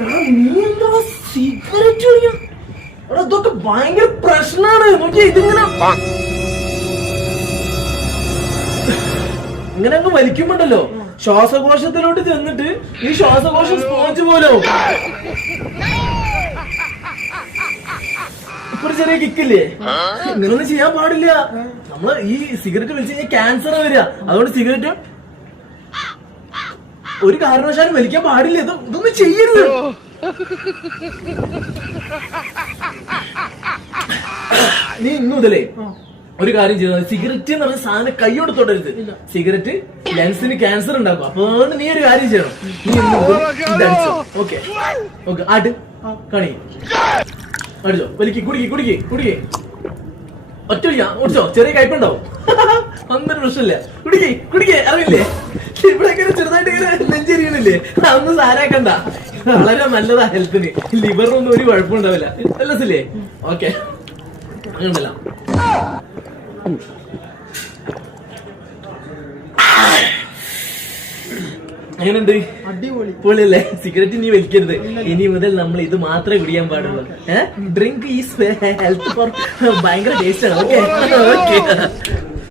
നീ എന്താ സിഗരറ്റ് ഇതൊക്കെ ഭയങ്കര പ്രശ്നമാണ്. നോക്കിയാ ഇതിങ്ങനെ ഇങ്ങനെ അങ്ങ് വലിക്കുമ്പോണ്ടല്ലോ ശ്വാസകോശത്തിലോട്ട് ചെന്നിട്ട് ഈ ശ്വാസകോശം സ്പോഞ്ച് പോലെ ഇപ്പൊ ചെറിയ കിക്കില്ലേ. ഇങ്ങനൊന്നും ചെയ്യാൻ പാടില്ല. നമ്മള് ഈ സിഗരറ്റ് വലിച്ചു കഴിഞ്ഞാൽ ക്യാൻസർ വരിക. അതുകൊണ്ട് സിഗരറ്റ് ഒരു കാരണവശാലും വലിക്കാൻ പാടില്ല. ഇതൊന്നും ചെയ്യരുത്. നീ ഇന്നു മുതലേ ഒരു കാര്യം ചെയ്താൽ സിഗരറ്റ് എന്ന് പറഞ്ഞ സാധനം കൈയോട് തൊടരുത്. സിഗരറ്റ് ലങ്സിന് ക്യാൻസർ ഉണ്ടാക്കും. അപ്പൊ അതുകൊണ്ട് നീ ഒരു കാര്യം ചെയ്യണം. നീ ഇതടിച്ചോ. ഓക്കെ ഓക്കെ ആട്ട് കണി അടിച്ചോ. വലിക്ക് കുടിക്കേ ഒറ്റ ഓടിച്ചോ. ചെറിയ കയ്പുണ്ടാവും. ഒന്നൊരു പ്രശ്നമില്ല. കുടിക്കേ അറിയില്ലേ. ഇവിടെ ഇങ്ങനെ ചെറുതായിട്ട് ഇങ്ങനെ നെഞ്ചെരിയണില്ലേ. അതൊന്നും സാരാക്കണ്ട. വളരെ നല്ലതാ ഹെൽത്തിന്. ലിവറിനൊന്നും ഒരു കുഴപ്പമുണ്ടാവില്ല. അല്ലേ? ഓക്കെ അങ്ങനല്ല. എങ്ങനെയുണ്ട്? അടിപൊളി പൊളിയല്ലേ? സിഗരറ്റ് നീ വലിക്കരുത്. ഇനി മുതൽ നമ്മൾ ഇത് മാത്രമേ കുടിക്കാൻ പാടുള്ളൂ. ഡ്രിങ്ക് ഈസ് ഹെൽത്ത് ഫോർ ഭയങ്കര ടേസ്റ്റ് ആണ്. Okay okay